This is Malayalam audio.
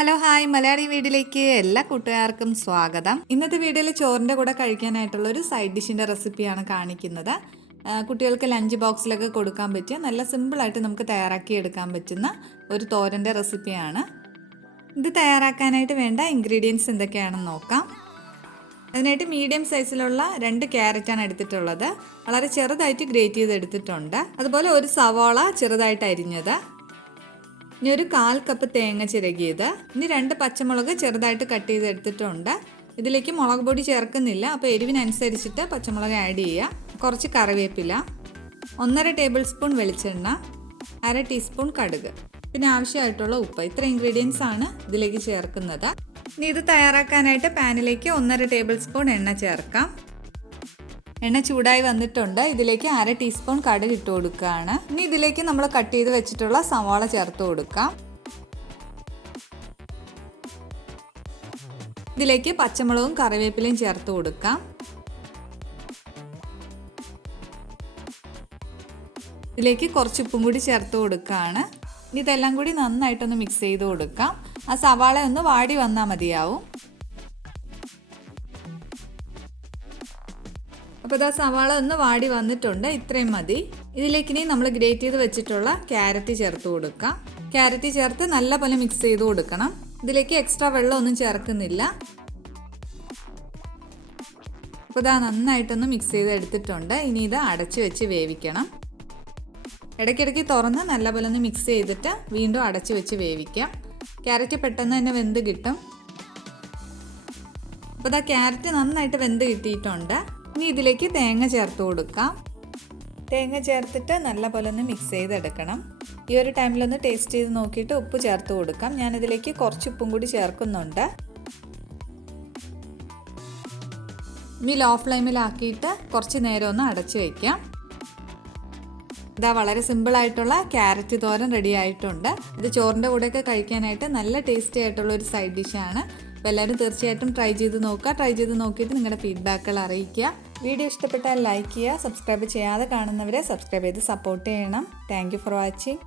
ഹലോ ഹായ് മലയാളി വീഡിയോയിലേക്ക് എല്ലാ കൂട്ടുകാർക്കും സ്വാഗതം. ഇന്നത്തെ വീഡിയോയിൽ ചോറിൻ്റെ കൂടെ കഴിക്കാനായിട്ടുള്ള ഒരു സൈഡ് ഡിഷിൻ്റെ റെസിപ്പിയാണ് കാണിക്കുന്നത്. കുട്ടികൾക്ക് ലഞ്ച് ബോക്സിലൊക്കെ കൊടുക്കാൻ പറ്റിയ നല്ല സിമ്പിളായിട്ട് നമുക്ക് തയ്യാറാക്കി എടുക്കാൻ പറ്റുന്ന ഒരു തോരൻ്റെ റെസിപ്പിയാണ്. ഇത് തയ്യാറാക്കാനായിട്ട് വേണ്ട ഇൻഗ്രീഡിയൻസ് എന്തൊക്കെയാണെന്ന് നോക്കാം. അതിനായിട്ട് മീഡിയം സൈസിലുള്ള 2 ക്യാരറ്റാണ് എടുത്തിട്ടുള്ളത്. വളരെ ചെറുതായിട്ട് ഗ്രേറ്റ് ചെയ്ത് എടുത്തിട്ടുണ്ട്. അതുപോലെ ഒരു സവാള ചെറുതായിട്ട് അരിഞ്ഞത്, ഇനി ഒരു 1/4 കപ്പ് തേങ്ങ ചിരകിയത്, ഇനി 2 പച്ചമുളക് ചെറുതായിട്ട് കട്ട് ചെയ്ത് എടുത്തിട്ടുണ്ട്. ഇതിലേക്ക് മുളക് പൊടി ചേർക്കുന്നില്ല, അപ്പോൾ എരിവിനനുസരിച്ചിട്ട് പച്ചമുളക് ആഡ് ചെയ്യുക. കുറച്ച് കറിവേപ്പില, 1.5 ടേബിൾ സ്പൂൺ വെളിച്ചെണ്ണ, 1/2 ടീസ്പൂൺ കടുക്, പിന്നെ ആവശ്യമായിട്ടുള്ള ഉപ്പ്. ഇത്ര ഇൻഗ്രീഡിയൻസ് ആണ് ഇതിലേക്ക് ചേർക്കുന്നത്. ഇനി ഇത് തയ്യാറാക്കാനായിട്ട് പാനിലേക്ക് 1.5 ടേബിൾ സ്പൂൺ എണ്ണ ചേർക്കാം. എണ്ണ ചൂടായി വന്നിട്ടുണ്ട്. ഇതിലേക്ക് 1/2 ടീസ്പൂൺ കടുക് ഇട്ട് കൊടുക്കുകയാണ്. ഇനി ഇതിലേക്ക് നമ്മൾ കട്ട് ചെയ്ത് വെച്ചിട്ടുള്ള സവാള ചേർത്ത് കൊടുക്കാം. ഇതിലേക്ക് പച്ചമുളകും കറിവേപ്പിലയും ചേർത്ത് കൊടുക്കാം. ഇതിലേക്ക് കുറച്ച് ഉപ്പും കൂടി ചേർത്ത് കൊടുക്കുകയാണ്. ഇനി ഇതെല്ലാം കൂടി നന്നായിട്ടൊന്ന് മിക്സ് ചെയ്ത് കൊടുക്കാം. ആ സവാള ഒന്ന് വാടി വന്നാൽ മതിയാവും. അപ്പോൾ ഇതാ സവാള ഒന്ന് വാടി വന്നിട്ടുണ്ട്. ഇത്രയും മതി. ഇതിലേക്ക് ഇനി നമ്മൾ ഗ്രേറ്റ് ചെയ്ത് വെച്ചിട്ടുള്ള ക്യാരറ്റ് ചേർത്ത് കൊടുക്കാം. ക്യാരറ്റ് ചേർത്ത് നല്ലപോലെ മിക്സ് ചെയ്ത് കൊടുക്കണം. ഇതിലേക്ക് എക്സ്ട്രാ വെള്ളമൊന്നും ചേർക്കുന്നില്ല. അപ്പോൾ ഇതാ നന്നായിട്ടൊന്ന് മിക്സ് ചെയ്ത് എടുത്തിട്ടുണ്ട്. ഇനി ഇത് അടച്ച് വെച്ച് വേവിക്കണം. ഇടയ്ക്കിടയ്ക്ക് തുറന്ന് നല്ലപോലെ ഒന്ന് മിക്സ് ചെയ്തിട്ട് വീണ്ടും അടച്ച് വെച്ച് വേവിക്കാം. ക്യാരറ്റ് പെട്ടെന്ന് തന്നെ വെന്ത് കിട്ടും. അപ്പോൾ ഇതാ ക്യാരറ്റ് നന്നായിട്ട് വെന്ത് കിട്ടിയിട്ടുണ്ട്. ഇനി ഇതിലേക്ക് തേങ്ങ ചേർത്ത് കൊടുക്കാം. തേങ്ങ ചേർത്തിട്ട് നല്ലപോലെ ഒന്ന് മിക്സ് ചെയ്തെടുക്കണം. ഈ ഒരു ടൈമിലൊന്ന് ടേസ്റ്റ് ചെയ്ത് നോക്കിയിട്ട് ഉപ്പ് ചേർത്ത് കൊടുക്കാം. ഞാനിതിലേക്ക് കുറച്ച് ഉപ്പും കൂടി ചേർക്കുന്നുണ്ട്. ഇനി ലോ ഫ്ലെയിമിലാക്കിയിട്ട് കുറച്ച് നേരം ഒന്ന് അടച്ച് വയ്ക്കാം. ഇതാ വളരെ സിമ്പിളായിട്ടുള്ള ക്യാരറ്റ് തോരൻ റെഡി ആയിട്ടുണ്ട്. ഇത് ചോറിൻ്റെ കൂടെയൊക്കെ കഴിക്കാനായിട്ട് നല്ല ടേസ്റ്റി ആയിട്ടുള്ള ഒരു സൈഡ് ഡിഷാണ്. അപ്പോൾ എല്ലാവരും തീർച്ചയായിട്ടും ട്രൈ ചെയ്ത് നോക്കുക. ട്രൈ ചെയ്ത് നോക്കിയിട്ട് നിങ്ങളുടെ ഫീഡ്ബാക്കുകൾ അറിയിക്കുക. വീഡിയോ ഇഷ്ടപ്പെട്ടാൽ ലൈക്ക് ചെയ്യുക. സബ്സ്ക്രൈബ് ചെയ്യാതെ കാണുന്നവരെ സബ്സ്ക്രൈബ് ചെയ്ത് സപ്പോർട്ട് ചെയ്യണം. Thank you for watching.